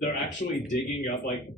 They're actually digging up, like...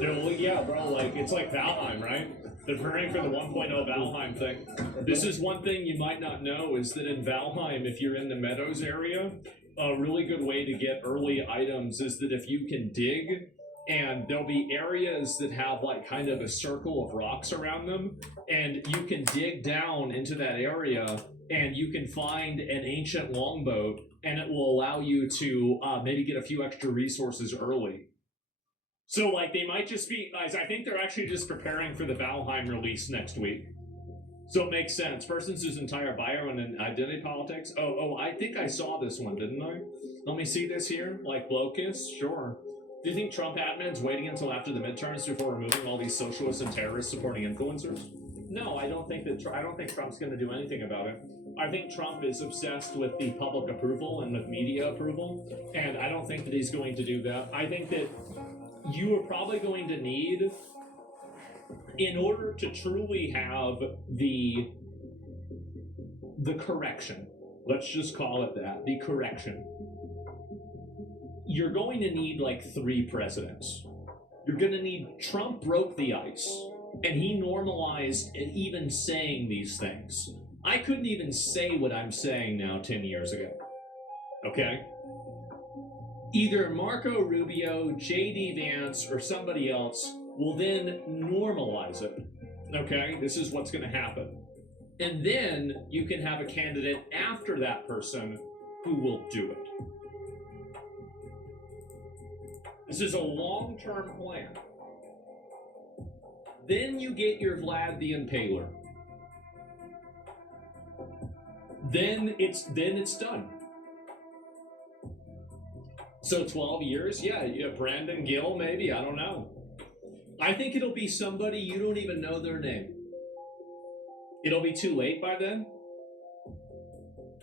Well, yeah, bro, like, it's like Valheim, right? They're preparing for the 1.0 Valheim thing. This is one thing you might not know, is that in Valheim, if you're in the Meadows area, a really good way to get early items is that if you can dig, and there'll be areas that have like kind of a circle of rocks around them, and you can dig down into that area and you can find an ancient longboat, and it will allow you to maybe get a few extra resources early. So like they might just be, guys, I think they're actually just preparing for the Valheim release next week. So it makes sense. Persons whose entire bio and identity politics. Oh, I think I saw this one, didn't I? Let me see this here. Like Blocus, sure. Do you think Trump admin's waiting until after the midterms before removing all these socialists and terrorists supporting influencers? No, I don't think that. I don't think Trump's going to do anything about it. I think Trump is obsessed with the public approval and with media approval, and I don't think that he's going to do that. I think that you are probably going to need, in order to truly have the correction, let's just call it that, the correction, you're going to need like 3 presidents. You're going to need Trump broke the ice, and he normalized even saying these things. I couldn't even say what I'm saying now 10 years ago. Okay? Either Marco Rubio, J.D. Vance, or somebody else will then normalize it. Okay? This is what's going to happen. And then you can have a candidate after that person who will do it. This is a long-term plan. Then you get your Vlad the Impaler. Then it's done. So 12 years? Yeah, Brandon Gill, maybe, I don't know. I think it'll be somebody you don't even know their name. It'll be too late by then?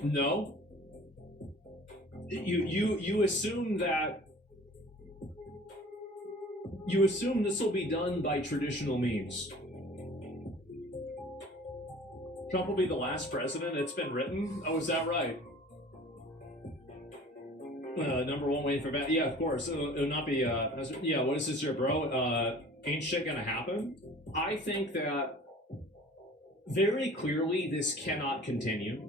No. You assume that... You assume this will be done by traditional means. Trump will be the last president. It's been written. Oh, is that right? Number one, waiting for bad. Yeah, of course. It'll not be. Yeah, what is this, here, bro? Ain't shit gonna happen. I think that very clearly this cannot continue.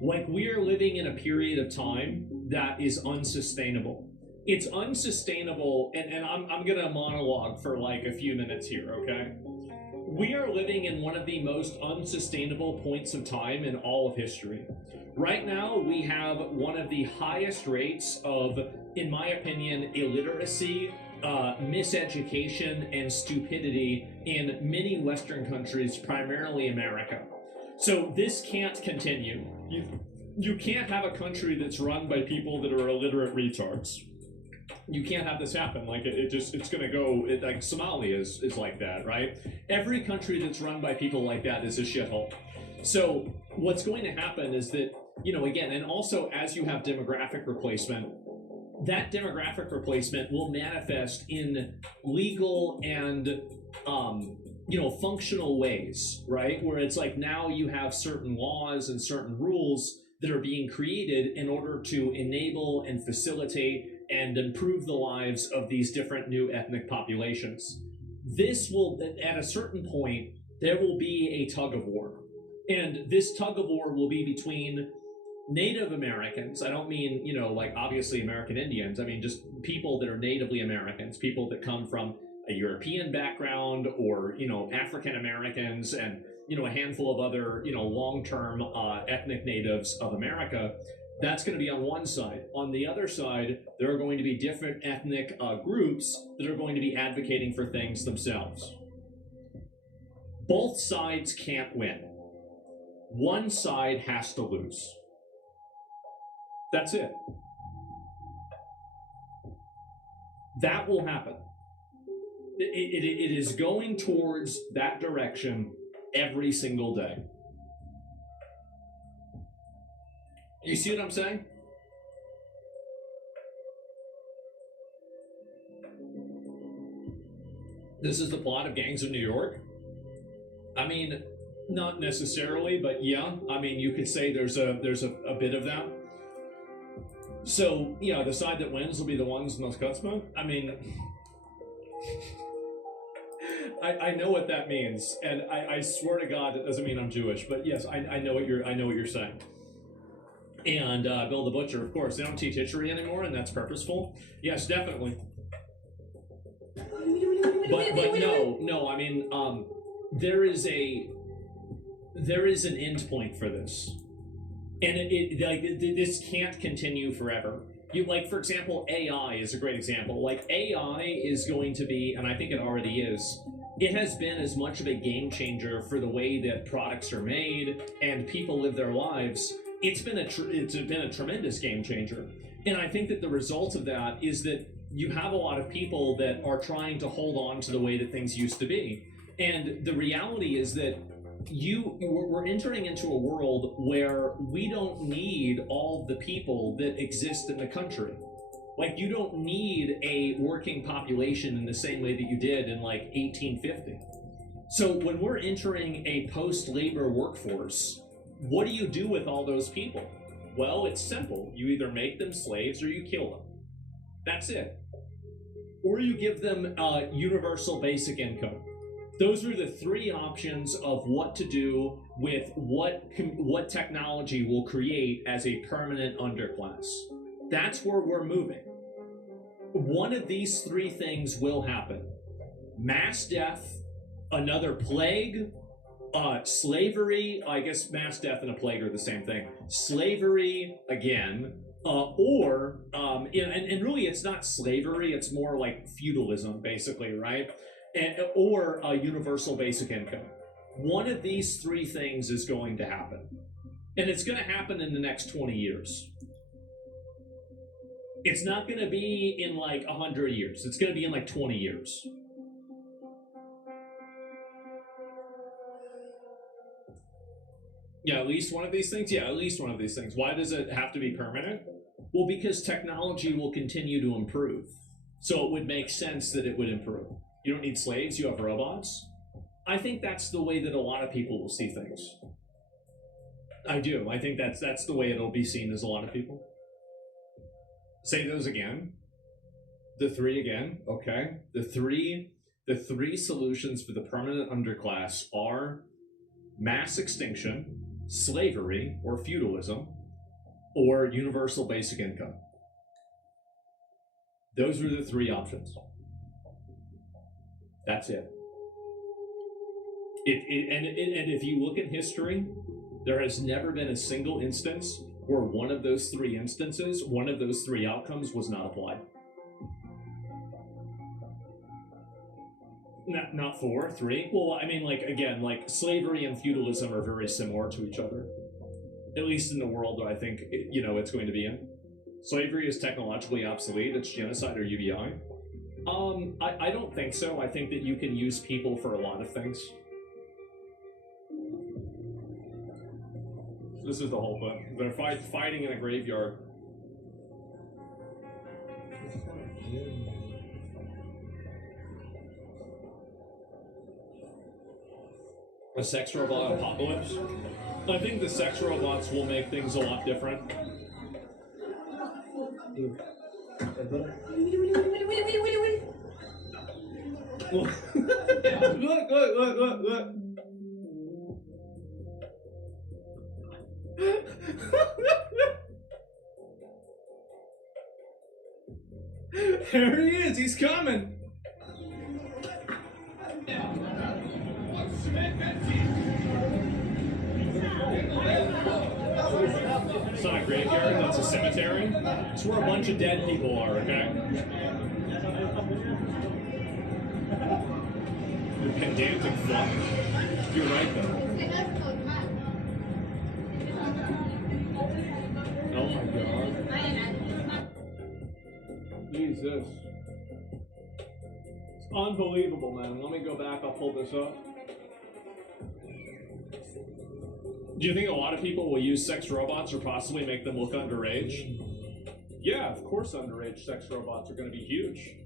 Like, we are living in a period of time that is unsustainable. It's unsustainable, and I'm gonna monologue for like a few minutes here, okay? We are living in one of the most unsustainable points of time in all of history. Right now, we have one of the highest rates of, in my opinion, illiteracy, miseducation, and stupidity in many Western countries, primarily America. So this can't continue. You can't have a country that's run by people that are illiterate retards. You can't have this happen. Like, it's gonna go, like Somalia is like that, right? Every country that's run by people like that is a shithole. So what's going to happen is that, again, and also as you have demographic replacement, that demographic replacement will manifest in legal and, functional ways, right? Where it's like now you have certain laws and certain rules that are being created in order to enable and facilitate and improve the lives of these different new ethnic populations. This will, at a certain point, there will be a tug of war. And this tug of war will be between Native Americans. I don't mean, like obviously American Indians. I mean just people that are natively Americans, people that come from a European background or, African Americans and, a handful of other, long-term ethnic natives of America. That's going to be on one side. On the other side, there are going to be different ethnic groups that are going to be advocating for things themselves. Both sides can't win. One side has to lose. That's it. That will happen. It is going towards that direction every single day. You see what I'm saying? This is the plot of Gangs of New York. I mean, Not necessarily, but yeah. I mean, you could say there's a bit of that. So yeah, the side that wins will be the ones most chutzpah. I mean, I know what that means, and I swear to God, it doesn't mean I'm Jewish. But yes, I know what you're saying. And Bill the Butcher, of course, they don't teach history anymore, and that's purposeful. Yes, definitely. But no. I mean, there is an end point for this, and this can't continue forever. You, like, for example, AI is a great example. Like, AI is going to be, and I think it already is. It has been as much of a game changer for the way that products are made and people live their lives. It's been a tremendous game changer, and I think that the result of that is that you have a lot of people that are trying to hold on to the way that things used to be, and the reality is that we're entering into a world where we don't need all the people that exist in the country. Like, you don't need a working population in the same way that you did in like 1850. So when we're entering a post-labor workforce, what do you do with all those people? Well, it's simple. You either make them slaves or you kill them. That's it. Or you give them universal basic income. Those are the three options of what to do with what technology will create as a permanent underclass. That's where we're moving. One of these three things will happen. Mass death, another plague, slavery. I guess mass death and a plague are the same thing. Slavery again, and really it's not slavery, it's more like feudalism, basically, right? Or a universal basic income. One of these three things is going to happen. And it's going to happen in the next 20 years. It's not going to be in like 100 years. It's going to be in like 20 years. Yeah, at least one of these things? Yeah, at least one of these things. Why does it have to be permanent? Well, because technology will continue to improve. So it would make sense that it would improve. You don't need slaves, you have robots. I think that's the way that a lot of people will see things. I do. I think that's the way it'll be seen as a lot of people. Say those again. The three again, okay. The three solutions for the permanent underclass are mass extinction, slavery or feudalism, or universal basic income. Those are the three options. That's it. And if you look at history, there has never been a single instance where one of those three outcomes was not applied. Not four, three. Well, I mean, like, again, like slavery and feudalism are very similar to each other, at least in the world that I think it's going to be in. Slavery is technologically obsolete. It's genocide or UBI. I don't think so. I think that you can use people for a lot of things. This is the whole thing. They're fighting in a graveyard. A sex robot apocalypse? I think the sex robots will make things a lot different. Look. There he is, he's coming. It's not a graveyard, that's a cemetery. It's where a bunch of dead people are, okay? You pedantic fuck. You're right, though. Oh my god. Jesus. It's unbelievable, man. Let me go back, I'll pull this up. Do you think a lot of people will use sex robots or possibly make them look underage? Yeah, of course underage sex robots are going to be huge.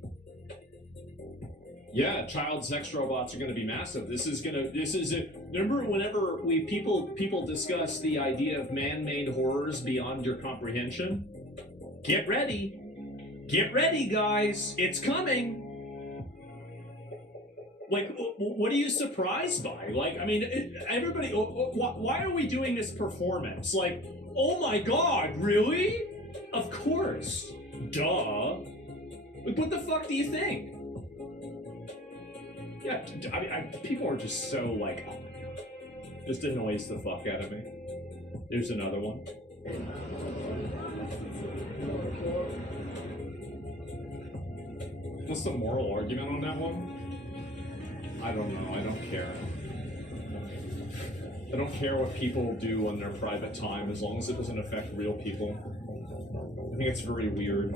Yeah, child sex robots are going to be massive. Remember whenever people discuss the idea of man-made horrors beyond your comprehension? Get ready. Get ready, guys. It's coming. Like, what are you surprised by? Like, I mean, everybody, why are we doing this performance? Like, oh my god, really? Of course. Duh. Like, what the fuck do you think? Yeah, I mean, people are just so like, oh my god. Just annoys the fuck out of me. There's another one. What's the moral argument on that one? I don't know. I don't care. I don't care what people do on their private time as long as it doesn't affect real people. I think it's very weird.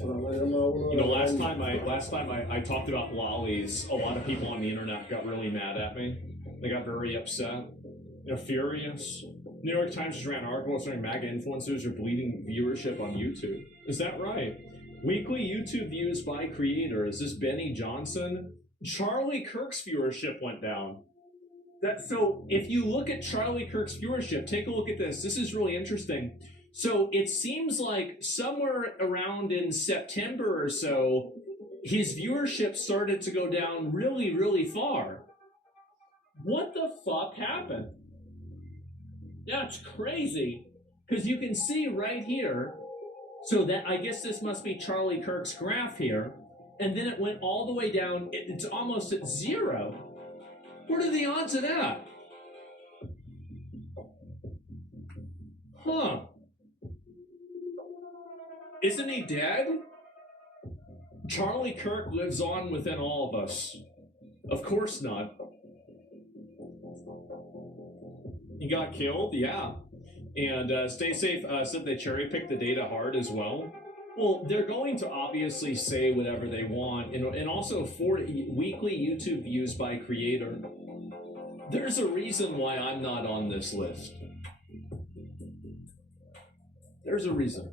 You know, last time I talked about lollies, a lot of people on the internet got really mad at me. They got very upset. They're furious. New York Times just ran an article saying MAGA influencers are bleeding viewership on YouTube. Is that right? Weekly YouTube views by creator. Is this Benny Johnson? Charlie Kirk's viewership went down. So if you look at Charlie Kirk's viewership, take a look at this. This is really interesting. So it seems like somewhere around in September or so, his viewership started to go down really, really far. What the fuck happened? That's crazy. Because you can see right here, so that I guess this must be Charlie Kirk's graph here, and then it went all the way down. It's almost at 0. What are the odds of that? Huh. Isn't he dead? Charlie Kirk lives on within all of us. Of course not. He got killed? Yeah. And Stay Safe said they cherry-picked the data hard as well. Well, they're going to obviously say whatever they want. And also for weekly YouTube views by creator. There's a reason why I'm not on this list. There's a reason.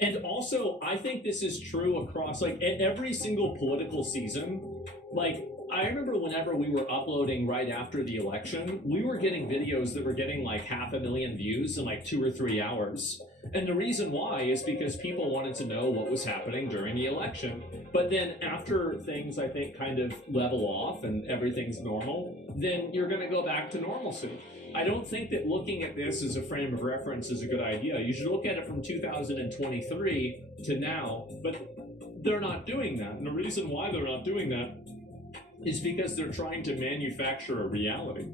And also, I think this is true across, like, every single political season. Like, I remember whenever we were uploading right after the election, we were getting videos that were getting, like, 500,000 views in, like, 2 or 3 hours. And the reason why is because people wanted to know what was happening during the election. But then after things, I think, kind of level off and everything's normal, then you're going to go back to normalcy. I don't think that looking at this as a frame of reference is a good idea. You should look at it from 2023 to now, but they're not doing that. And the reason why they're not doing that is because they're trying to manufacture a reality.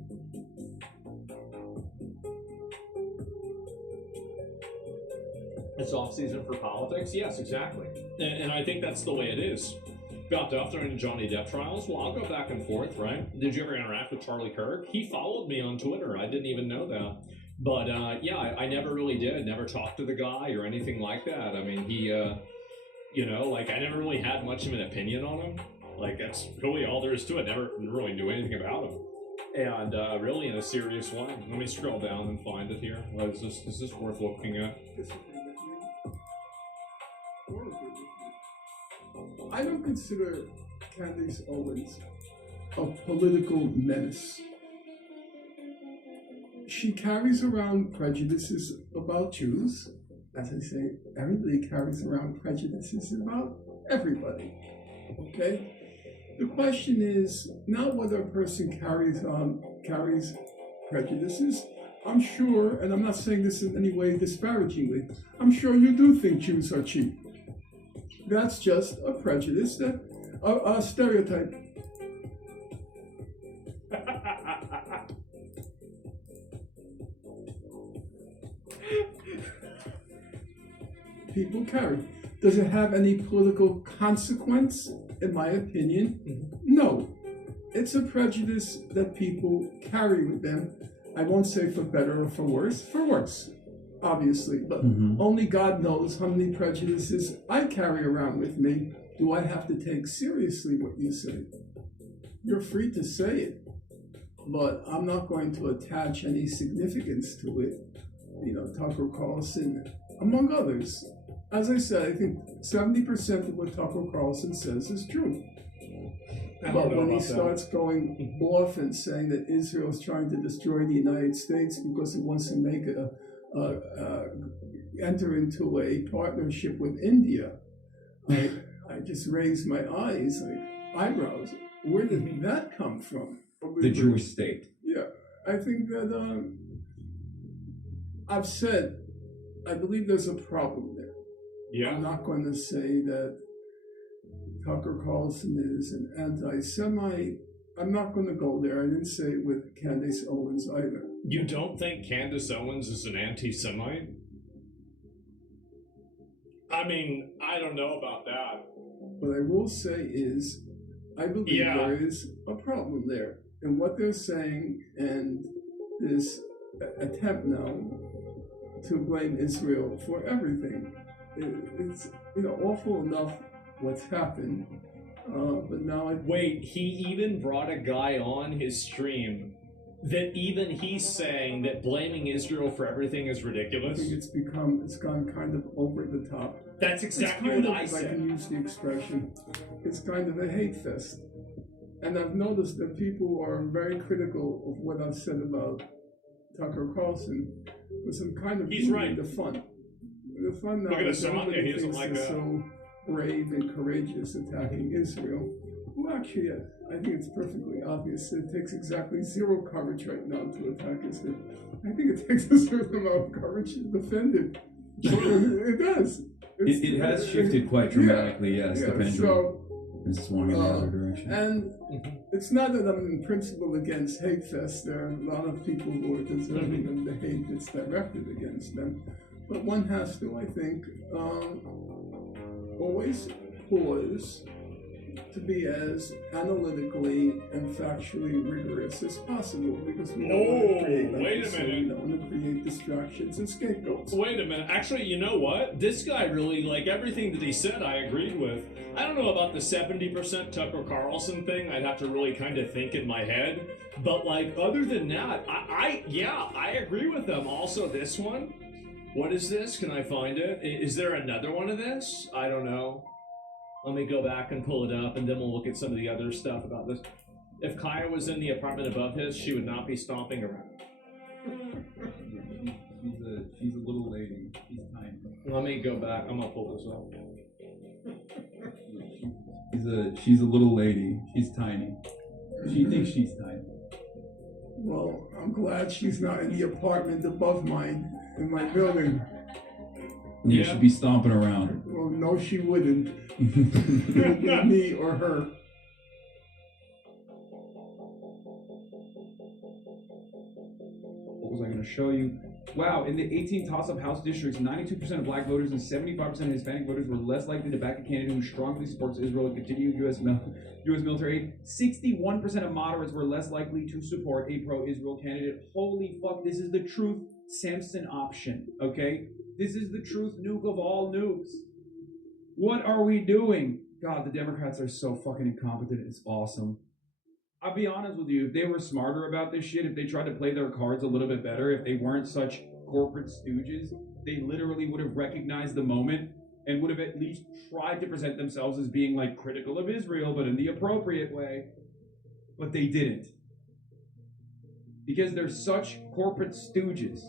It's off-season for politics? Yes, exactly. And I think that's the way it is. Got after in Johnny Depp trials? Well, I'll go back and forth, right? Did you ever interact with Charlie Kirk? He followed me on Twitter. I didn't even know that. But yeah, I never really did. Never talked to the guy or anything like that. I mean, he, you know, like, I never really had much of an opinion on him. Like, that's really all there is to it. Never really knew anything about him. And really in a serious way. Let me scroll down and find it here. Is this worth looking at? I don't consider Candace Owens a political menace. She carries around prejudices about Jews. As I say, everybody carries around prejudices about everybody. Okay? The question is not whether a person carries prejudices. I'm sure, and I'm not saying this in any way disparagingly, I'm sure you do think Jews are cheap. That's just a prejudice, a stereotype. People carry. Does it have any political consequence? In my opinion, no. It's a prejudice that people carry with them. I won't say for better or for worse, obviously, but only God knows how many prejudices I carry around with me. Do I have to take seriously what you say? You're free to say it, but I'm not going to attach any significance to it. You know, Tucker Carlson, among others. As I said, I think 70% of what Tucker Carlson says is true. But when he starts going off and saying that Israel is trying to destroy the United States because it wants to make enter into a partnership with India, I just raised my eyebrows. Where did that come from? The Jewish state. Yeah, I think that I've said I believe there's a problem there. Yeah. I'm not going to say that Tucker Carlson is an anti-Semite. I'm not going to go there. I didn't say it with Candace Owens either. You don't think Candace Owens is an anti-Semite? I mean, I don't know about that. What I will say is, I believe there is a problem there. And what they're saying, and this attempt now to blame Israel for everything. It's awful enough what's happened, but now Wait, he even brought a guy on his stream that even he's saying that blaming Israel for everything is ridiculous? I think it's gone kind of over the top. That's exactly what I If said. I can use the expression, it's kind of a hate fest. And I've noticed that people are very critical of what I've said about Tucker Carlson, because I'm kind of losing the fun. The fun now is everybody thinks they're so brave and courageous attacking Israel. Well, actually, I think it's perfectly obvious that it takes exactly zero courage right now to attack Israel. I think it takes a certain amount of courage to defend it. It does. It has shifted quite dramatically, yes, the pendulum is swung in the other direction. And it's not that I'm in principle against hate fest. There are a lot of people who are deserving of the hate that's directed against them. But one has to, I think, always pause to be as analytically and factually rigorous as possible, because we don't want to create, we don't want to create distractions and scapegoats. Wait a minute. Actually, you know what? This guy really, like, everything that he said, I agreed with. I don't know about the 70% Tucker Carlson thing. I'd have to really kind of think in my head. But, like, other than that, I agree with them. Also, this one. What is this? Can I find it? Is there another one of this? I don't know. Let me go back and pull it up, and then we'll look at some of the other stuff about this. If Kaya was in the apartment above his, she would not be stomping around. She's a little lady. She's tiny. Let me go back. I'm gonna pull this up. She's a little lady. She's tiny. She thinks she's tiny. Well, I'm glad she's not in the apartment above mine, in my building. Yeah, she'd be stomping around. Well, no, she wouldn't. It would be me or her. What was I going to show you? Wow, in the 18 toss-up House districts, 92% of black voters and 75% of Hispanic voters were less likely to back a candidate who strongly supports Israel and continue U.S. military aid. 61% of moderates were less likely to support a pro-Israel candidate. Holy fuck, this is the truth Samson option, okay? This is the truth nuke of all nukes. What are we doing? God, the Democrats are so fucking incompetent. It's awesome. I'll be honest with you, if they were smarter about this shit, if they tried to play their cards a little bit better, if they weren't such corporate stooges, they literally would have recognized the moment and would have at least tried to present themselves as being like critical of Israel, but in the appropriate way. But they didn't. Because they're such corporate stooges.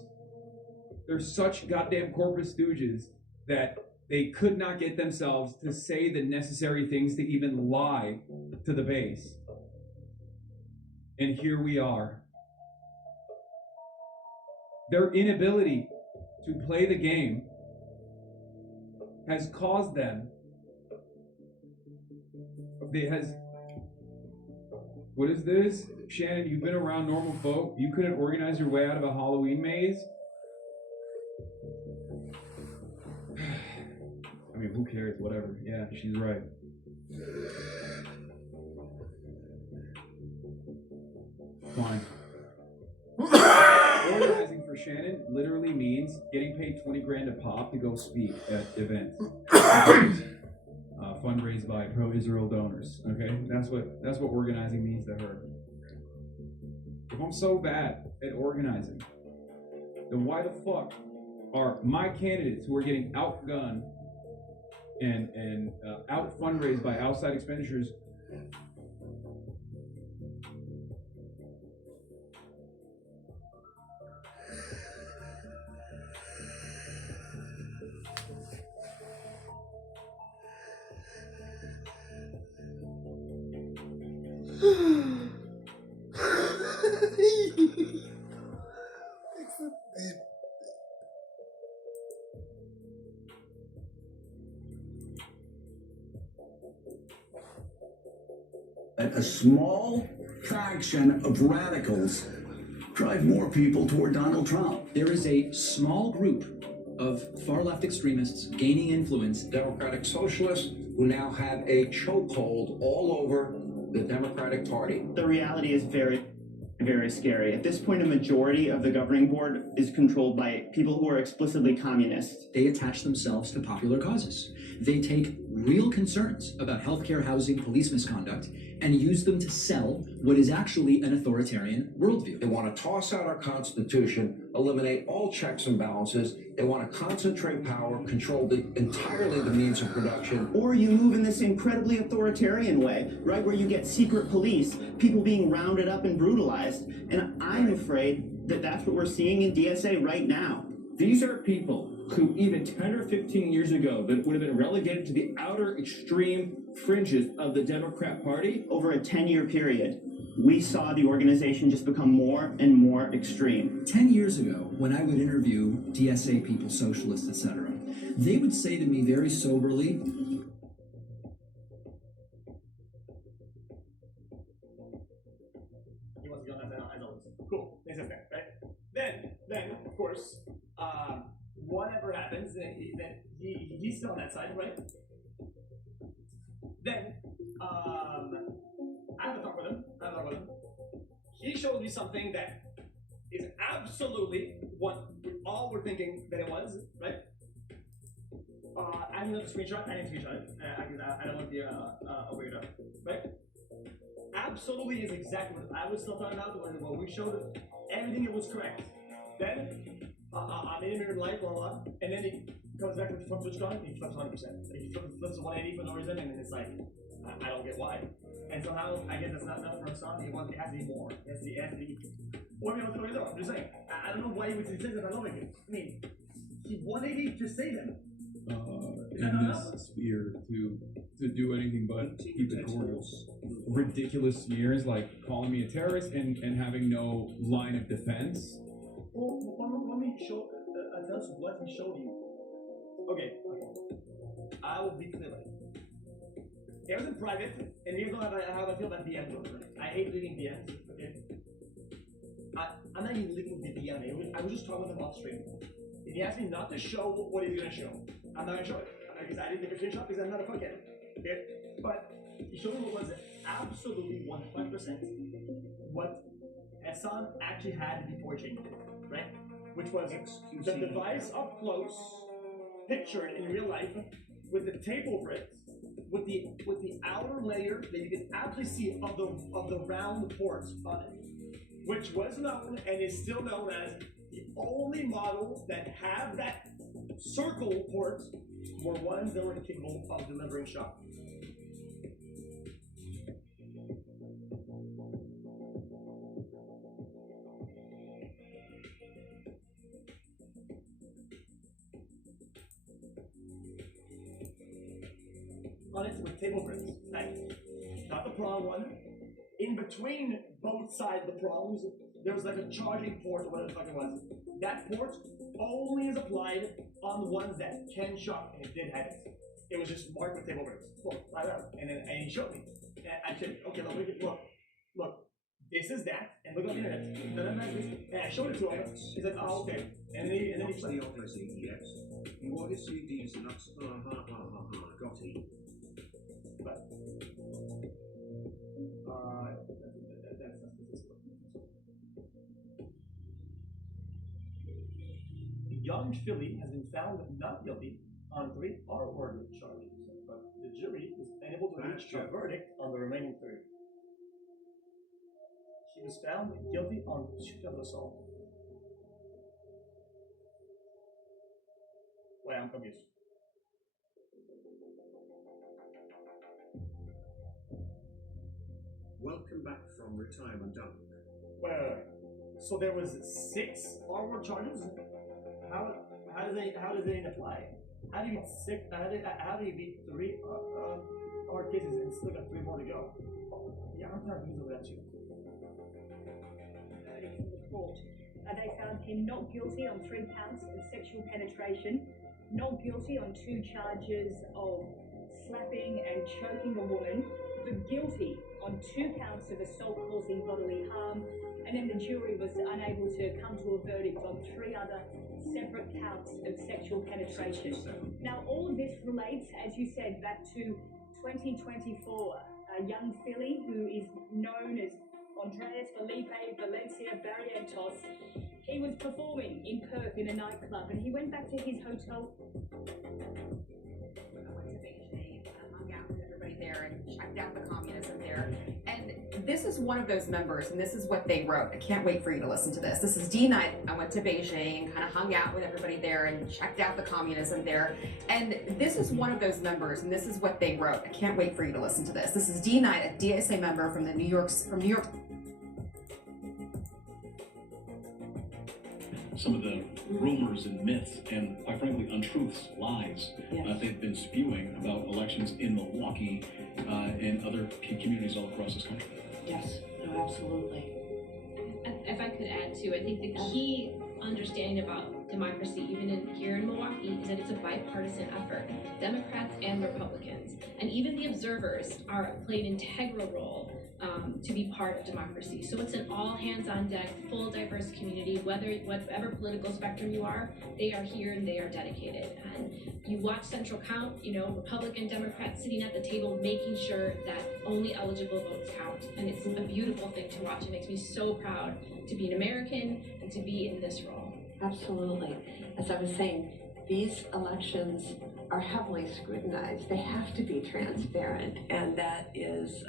They're such goddamn corporate stooges that they could not get themselves to say the necessary things to even lie to the base. And here we are. Their inability to play the game has caused them. What is this? Shannon, you've been around normal folk. You couldn't organize your way out of a Halloween maze? I mean, who cares? Whatever. Yeah, she's right. Fine. Organizing for Shannon literally means getting paid 20 grand a pop to go speak at events. Fundraised by pro-Israel donors. Okay, that's what organizing means to her. If I'm so bad at organizing, then why the fuck are my candidates who are getting outgunned and out fundraised by outside expenditures A small fraction of radicals drive more people toward Donald Trump. There is a small group of far-left extremists gaining influence. Democratic socialists who now have a chokehold all over the Democratic Party. The reality is very, very scary. At this point, a majority of the governing board is controlled by people who are explicitly communist. They attach themselves to popular causes. They take real concerns about healthcare, housing, police misconduct, and use them to sell what is actually an authoritarian worldview. They want to toss out our Constitution, eliminate all checks and balances. They want to concentrate power, control entirely the means of production. Or you move in this incredibly authoritarian way, right, where you get secret police, people being rounded up and brutalized. And I'm afraid that that's what we're seeing in DSA right now. These are people who even 10 or 15 years ago that would have been relegated to the outer extreme fringes of the Democrat Party. Over a 10-year period, we saw the organization just become more and more extreme. 10 years ago, when I would interview DSA people, socialists, etc., they would say to me very soberly, he wants to go as always. Cool. Makes sense there, right? Then, of course, whatever happens, he's still on that side, right? Then, I have a talk with him. He shows me something that is absolutely what we all were thinking that it was, right? I didn't screenshot. I didn't screenshot it. I don't want to be a weirdo, right? Absolutely is exactly what I was still talking about when we showed it. Everything it was correct. Then I'm in here live, blah, blah, and then he comes back with the flip switch on, and he flips 100%. He flips 180 for no reason, and then it's like, I don't get why. And so now, I guess that's not enough for a song. It has to be more. It has to be. Or maybe I'll either. I'm just saying. I don't know why he would say this if I love it. I mean, he 180 to say them. In this sphere to do anything but keep it cordial. Ridiculous years like calling me a terrorist and having no line of defense. Well, let me show. Tell us what he showed you. Okay. I will be clear. It was in private, and here's how I feel about DMs. Right? I hate leaving DMs. Okay. I'm not even leaving the DM. I was just talking with him off screen. If he asked me not to show what he's gonna show, I'm not gonna show it. Because I didn't take a screenshot because I'm not a fuckhead. Okay? But he showed me what was absolutely 100% what Hassan actually had before changing it, right? Which was the device up close, pictured in real life, with the tape over it, with the outer layer that you can actually see of the round ports on it, which was known and is still known as the only models that have that circle port were ones that were capable of delivering shock. On it with table grips, right? Not the prong one. In between both sides of the prongs, there was like a charging port or whatever the fuck it was. That port only is applied on the ones that can shock, and it did have it. It was just marked with table grips. Look, right up. And he showed me. And I said, okay, look, this is that, and look on the internet. And I showed it to him. He's like, oh, okay. And then he played. Yes. You want to see these nuts? Got it. But that's not this one. Young Philly has been found not guilty on 3 R-word charges, but the jury was unable to reach a verdict on the remaining 3. She was found guilty on 2 of assault. Wait, I'm confused. Welcome back from retirement, Dunk. Wait. So there was 6 R-word charges? How does it apply? how do you beat six? How do you beat three hard cases and still got 3 more to go? Yeah, I'm tired of losing that too. Verdicts in the court. They found him not guilty on 3 counts of sexual penetration, not guilty on 2 charges of slapping and choking a woman, but guilty on 2 counts of assault causing bodily harm, and then the jury was unable to come to a verdict on 3 other separate counts of sexual penetration. Now, all of this relates, as you said, back to 2024. A young filly who is known as Andreas Felipe Valencia Barrientos. He was performing in Perth in a nightclub, and he went back to his hotel. I went to Beijing and hung out with everybody there and checked out the communism there. And this is one of those members, and this is what they wrote. I can't wait for you to listen to this. This is D night. I went to Beijing, kind of hung out with everybody there and checked out the communism there. And this is one of those members, and this is what they wrote. I can't wait for you to listen to this. This is D night, a DSA member from New York. Some of the rumors and myths and, quite frankly, untruths, lies they've been spewing about elections in Milwaukee and other communities all across this country. Yes, no, absolutely. If I could add too, I think the key understanding about democracy, even here in Milwaukee, is that it's a bipartisan effort. Democrats and Republicans, and even the observers play an integral role to be part of democracy. So it's an all hands on deck, full diverse community, whatever political spectrum you are, they are here and they are dedicated. And you watch Central count, Republican, Democrats sitting at the table making sure that only eligible votes count. And it's a beautiful thing to watch. It makes me so proud to be an American and to be in this role. Absolutely. As I was saying, these elections are heavily scrutinized. They have to be transparent, and that is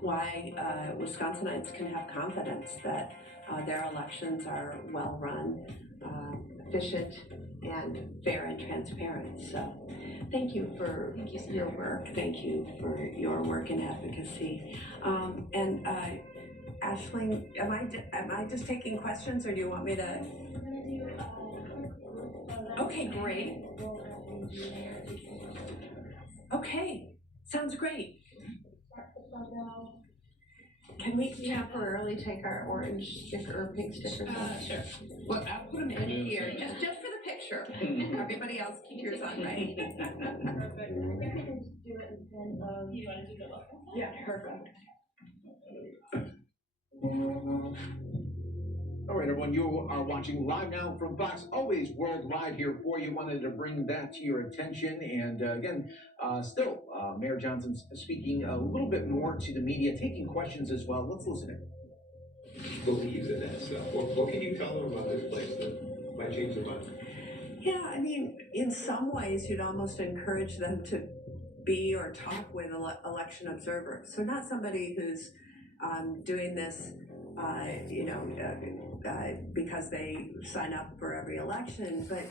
why Wisconsinites can have confidence that their elections are well run, efficient, and fair and transparent. So thank you for your work. Thank you for your work in advocacy. And Aisling, am I just taking questions, or do you want me to? Okay, great. Okay, sounds great. Can we temporarily take our orange sticker or pink stickers off? Sure. Well, I'll put them in here, just for the picture. Everybody else keep yours on, right? Perfect. You want to do the welcome? Yeah, perfect. All right, everyone, you are watching live now from Fox, always worldwide here for you. Wanted to bring that to your attention. And again, still, Mayor Johnson's speaking a little bit more to the media, taking questions as well. Let's listen in. Believes in that stuff. What can you tell them about this place that might change their mind? Yeah, I mean, in some ways, you'd almost encourage them to be or talk with election observers. So not somebody who's doing this because they sign up for every election, but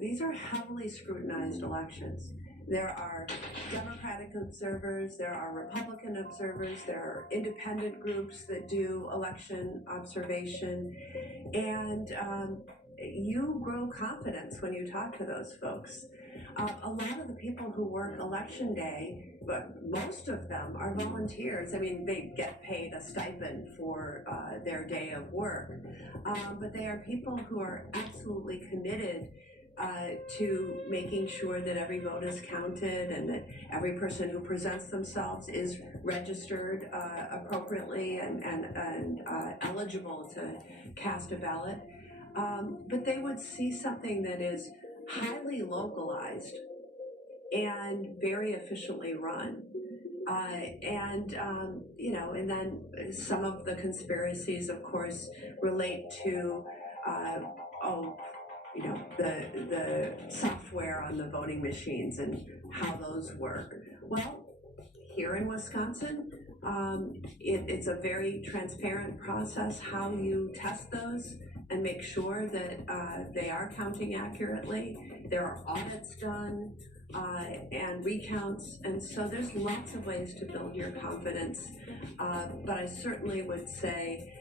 these are heavily scrutinized elections. There are Democratic observers, there are Republican observers, there are independent groups that do election observation, and you grow confidence when you talk to those folks. A lot of the people who work election day, but most of them are volunteers. I mean, they get paid a stipend for their day of work, but they are people who are absolutely committed to making sure that every vote is counted and that every person who presents themselves is registered appropriately and eligible to cast a ballot. But they would see something that is highly localized and very efficiently run. And then some of the conspiracies, of course, relate to, the software on the voting machines and how those work. Well, here in Wisconsin, it's a very transparent process how you test those and make sure that they are counting accurately. There are audits done. and recounts, and so there's lots of ways to build your confidence. But I certainly would say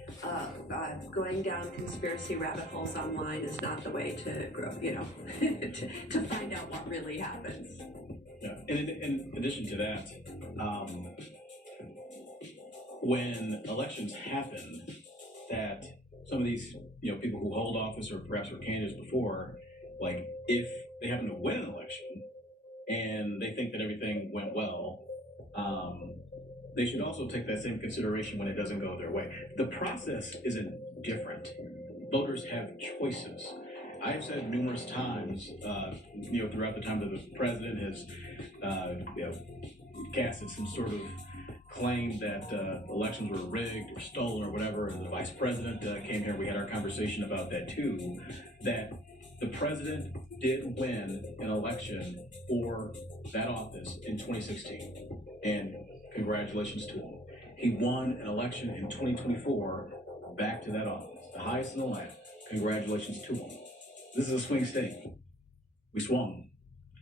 going down conspiracy rabbit holes online is not the way to grow, to find out what really happens. Yeah, and in addition to that, when elections happen, that some of these people who hold office or perhaps were candidates before, like if they happen to win an election and they think that everything went well, they should also take that same consideration when it doesn't go their way. The process isn't different. Voters have choices. I've said numerous times, throughout the time that the president has, casted some sort of claim that elections were rigged or stolen or whatever, and the vice president came here, we had our conversation about that too, that the president did win an election for that office in 2016, and congratulations to him. He won an election in 2024 back to that office, the highest in the land. Congratulations to him. This is a swing state. We swung.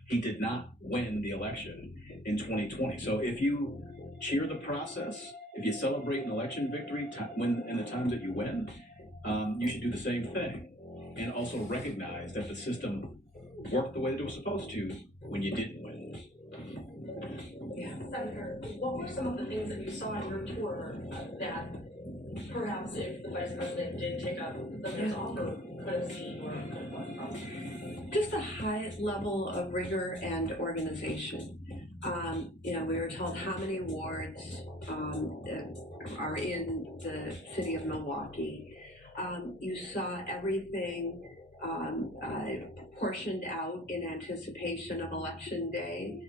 He did not win the election in 2020. So if you cheer the process, if you celebrate an election victory in the times that you win, you should do the same thing. And also recognize that the system worked the way that it was supposed to when you didn't win. Senator, what were some of the things that you saw on your tour that perhaps if the vice president did take up the mayor's offer could have seen or could have gone from? Just the highest level of rigor and organization. We were told how many wards are in the city of Milwaukee. You saw everything portioned out in anticipation of Election Day.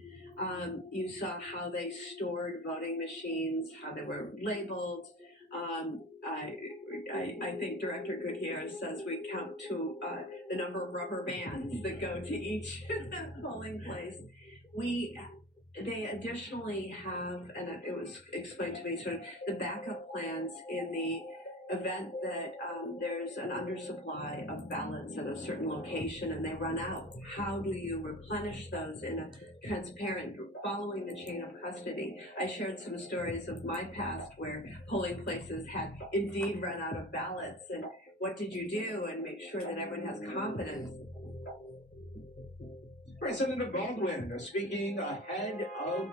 You saw how they stored voting machines, how they were labeled. I think Director Gutierrez says we count to the number of rubber bands that go to each polling place. They additionally have, and it was explained to me, sort of the backup plans in the event that there's an undersupply of ballots at a certain location and they run out. How do you replenish those in a transparent, following the chain of custody? I shared some stories of my past where polling places had indeed run out of ballots, and what did you do and make sure that everyone has confidence? Right, Senator Baldwin, speaking ahead of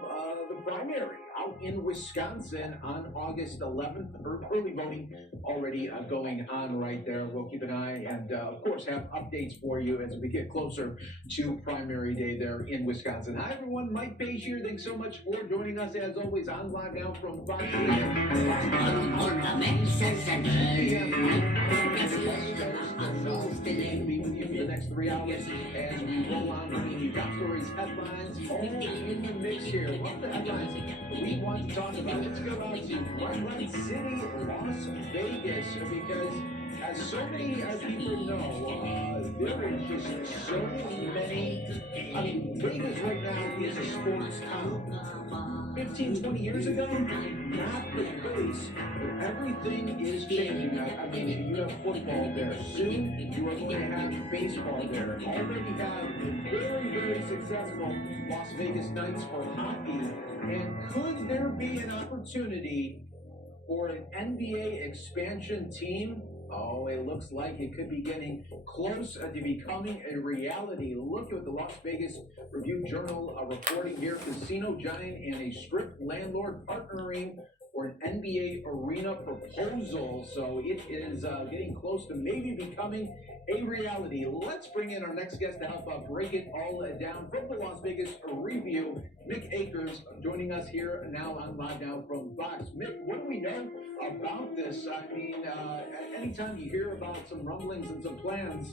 the primary out in Wisconsin on August 11th. Early voting already going on right there. We'll keep an eye and, of course, have updates for you as we get closer to primary day there in Wisconsin. Hi, everyone. Mike Page here. Thanks so much for joining us, as always, on Live Now from Fox. Be with you for the next 3 hours as we roll on bringing you top stories, headlines, all in the mix here. What the headlines we want to talk about? Let's go out to Red City, Las Vegas, because as so many people know, there is just so many. I mean, Vegas right now is a sports town. 15, 20 years ago, not the case, but everything is changing. I mean, you have football there. Soon, you are going to have baseball there. Already have the very, very successful Las Vegas Knights for hockey. And could there be an opportunity for an NBA expansion team? Oh, it looks like it could be getting close to becoming a reality. Look at the Las Vegas Review-Journal reporting here. Casino giant and a strip landlord partnering for an NBA arena proposal. So it is getting close to maybe becoming a reality. Let's bring in our next guest to help break it all down from the Las Vegas Review. Mick Akers joining us here now on Live Now from Fox. Mick, what do we know about this? I mean, anytime you hear about some rumblings and some plans,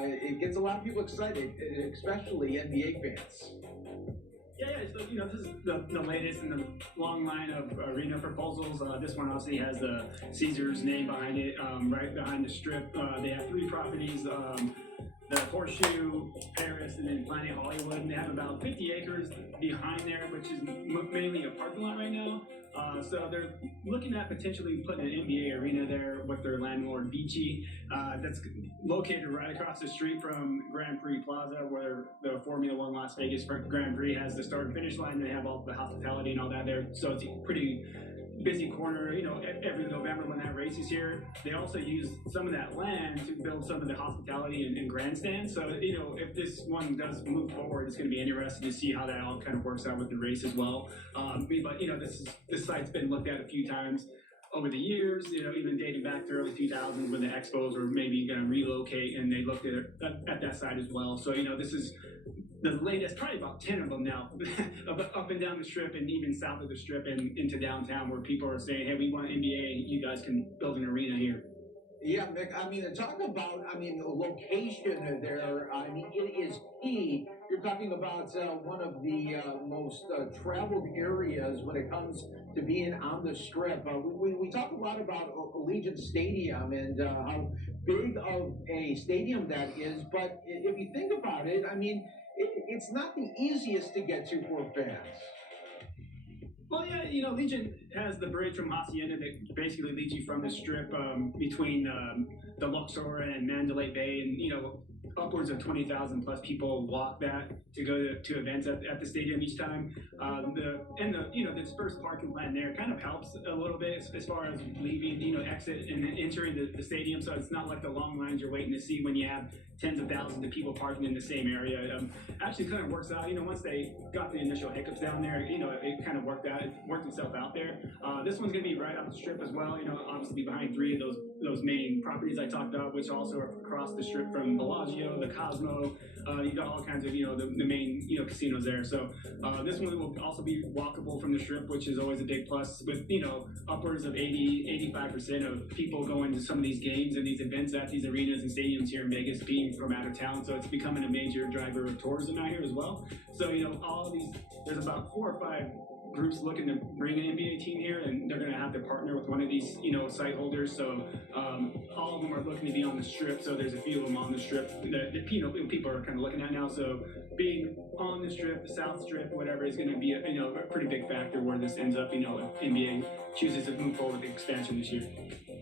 it gets a lot of people excited, especially NBA fans. Yeah, so, this is the latest in the long line of arena proposals. This one obviously has the Caesars name behind it, right behind the strip. They have 3 properties, the Horseshoe, Paris, and then Planet Hollywood. And they have about 50 acres behind there, which is mainly a parking lot right now. So they're looking at potentially putting an NBA arena there with their landlord Vici. That's located right across the street from Grand Prix Plaza, where the Formula One Las Vegas Grand Prix has the start and finish line. They have all the hospitality and all that there, so it's a pretty busy corner, every November when that race is here. They also use some of that land to build some of the hospitality and grandstands. So, if this one does move forward, it's going to be interesting to see how that all kind of works out with the race as well. But, this site's been looked at a few times over the years, even dating back to early 2000s when the Expos were maybe going to relocate, and they looked at that site as well. So, this is the latest, probably about 10 of them now, up and down the strip and even south of the strip and into downtown, where people are saying, hey, we want NBA, you guys can build an arena here. Yeah, Mick, talk about, the location there, it is key. You're talking about one of the most traveled areas when it comes to being on the strip. We talk a lot about Allegiant Stadium and how big of a stadium that is, but if you think about it, it's not the easiest to get to for fans. Well, yeah, Legion has the bridge from Hacienda that basically leads you from the strip between the Luxor and Mandalay Bay, and upwards of 20,000 plus people walk that to go to events at the stadium each time. The dispersed parking plan there kind of helps a little bit as far as leaving, exit and then entering the stadium. So it's not like the long lines you're waiting to see when you have tens of thousands of people parking in the same area. Actually kind of works out, once they got the initial hiccups down there, it kind of worked itself out there. This one's going to be right off the strip as well, obviously behind three of those main properties I talked about, which also are across the strip from Bellagio, the Cosmo. You got all kinds of, the main, casinos there. So this one will also be walkable from the strip, which is always a big plus, with, upwards of 85% of people going to some of these games and these events at these arenas and stadiums here in Vegas being from out of town. So it's becoming a major driver of tourism out here as well. So, all of these, there's about 4 or 5 groups looking to bring an NBA team here, and they're going to have to partner with one of these, site holders. So all of them are looking to be on the strip. So there's a few of them on the strip that people are kind of looking at now. So being on the strip, the South Strip, whatever, is going to be a pretty big factor where this ends up. If NBA chooses to move forward with the expansion this year.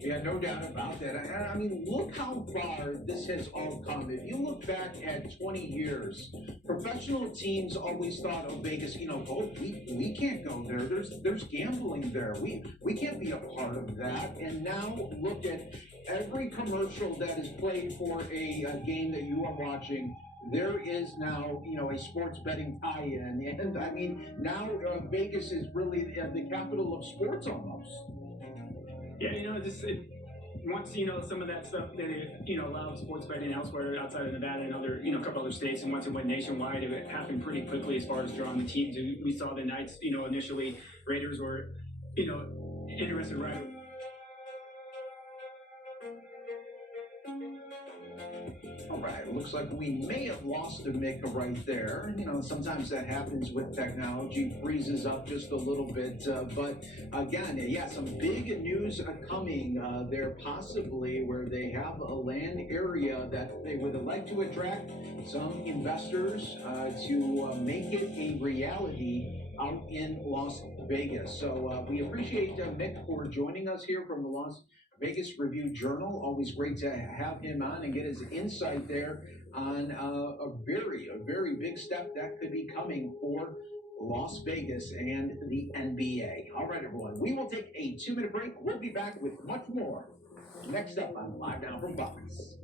Yeah, no doubt about that. Look how far this has all come. If you look back at 20 years, professional teams always thought, oh, Vegas, we can't go there. There's gambling there. We can't be a part of that. And now look at every commercial that is played for a game that you are watching. There is now, a sports betting tie-in. And now Vegas is really the capital of sports almost. Yeah, once some of that stuff that allowed sports betting elsewhere outside of Nevada and other a couple other states, and once it went nationwide, it happened pretty quickly as far as drawing the teams. We saw the Knights, initially Raiders were interested right. All right, looks like we may have lost a Mick right there. Sometimes that happens with technology, freezes up just a little bit. But again, yeah, some big news coming there, possibly where they have a land area that they would like to attract some investors to make it a reality out in Las Vegas. So we appreciate Mick for joining us here from the Las Vegas Review-Journal. Always great to have him on and get his insight there on a very big step that could be coming for Las Vegas and the NBA. All right, everyone, we will take a 2-minute break. We'll be back with much more next up on Live Now from Fox.